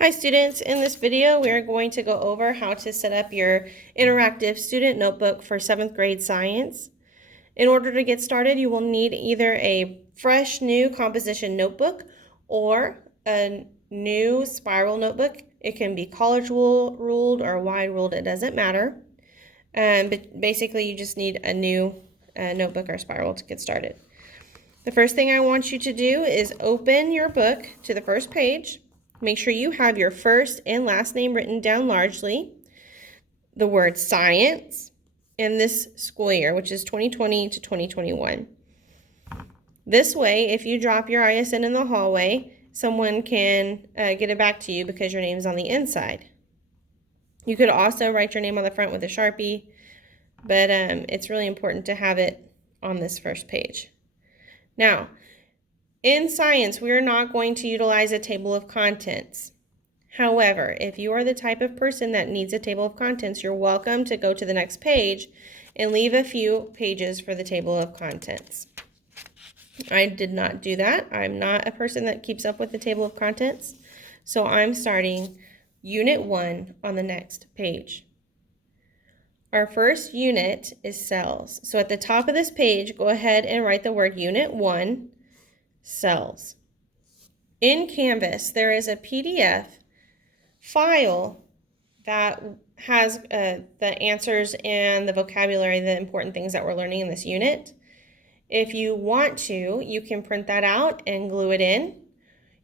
Hi students, in this video we are going to go over how to set up your interactive student notebook for 7th grade science. In order to get started, you will need either a fresh new composition notebook or a new spiral notebook. It can be college ruled or wide ruled, it doesn't matter. But basically you just need a new notebook or spiral to get started. The first thing I want you to do is open your book to the first page. Make sure you have your first and last name written down largely, the word science, in this school year, which is 2020 to 2021. This way, if you drop your ISN in the hallway, someone can get it back to you because your name's on the inside. You could also write your name on the front with a Sharpie, but it's really important to have it on this first page. Now, in science, we are not going to utilize a table of contents. However, if you are the type of person that needs a table of contents, you're welcome to go to the next page and leave a few pages for the table of contents. I did not do that. I'm not a person that keeps up with the table of contents, so I'm starting Unit 1 on the next page. Our first unit is cells. So at the top of this page, go ahead and write the word Unit 1, cells. In Canvas, there is a PDF file that has the answers and the vocabulary, the important things that we're learning in this unit. If you want to, you can print that out and glue it in.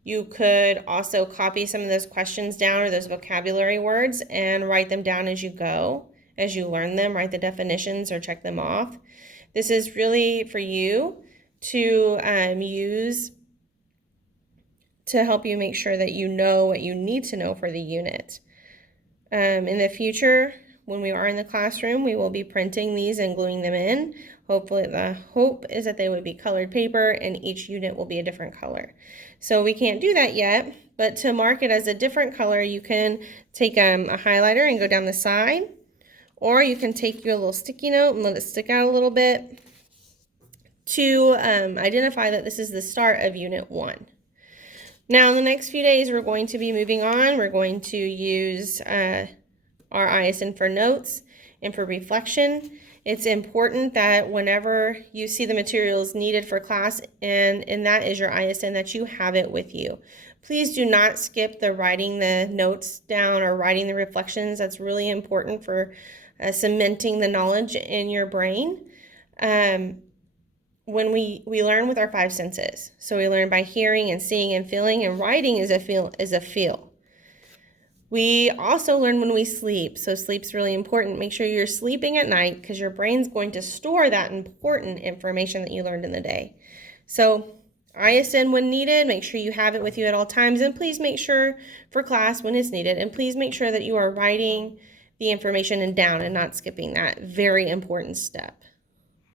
You could also copy some of those questions down or those vocabulary words and write them down as you go, as you learn them, write the definitions or check them off. This is really for you to use to help you make sure that you know what you need to know for the unit. In the future, when we are in the classroom, we will be printing these and gluing them in. Hopefully, the hope is that they would be colored paper and each unit will be a different color. So we can't do that yet, but to mark it as a different color, you can take a highlighter and go down the side, or you can take your little sticky note and let it stick out a little bit to identify that this is the start of Unit 1. Now, in the next few days, we're going to be moving on. We're going to use our ISN for notes and for reflection. It's important that whenever you see the materials needed for class, and that is your ISN, that you have it with you. Please do not skip the writing the notes down or writing the reflections. That's really important for cementing the knowledge in your brain. When we learn with our 5 senses. So we learn by hearing and seeing and feeling, and writing is a feel. We also learn when we sleep. So sleep's really important. Make sure you're sleeping at night because your brain's going to store that important information that you learned in the day. So ISN when needed, make sure you have it with you at all times, and please make sure for class when it's needed, and please make sure that you are writing the information down and not skipping that very important step.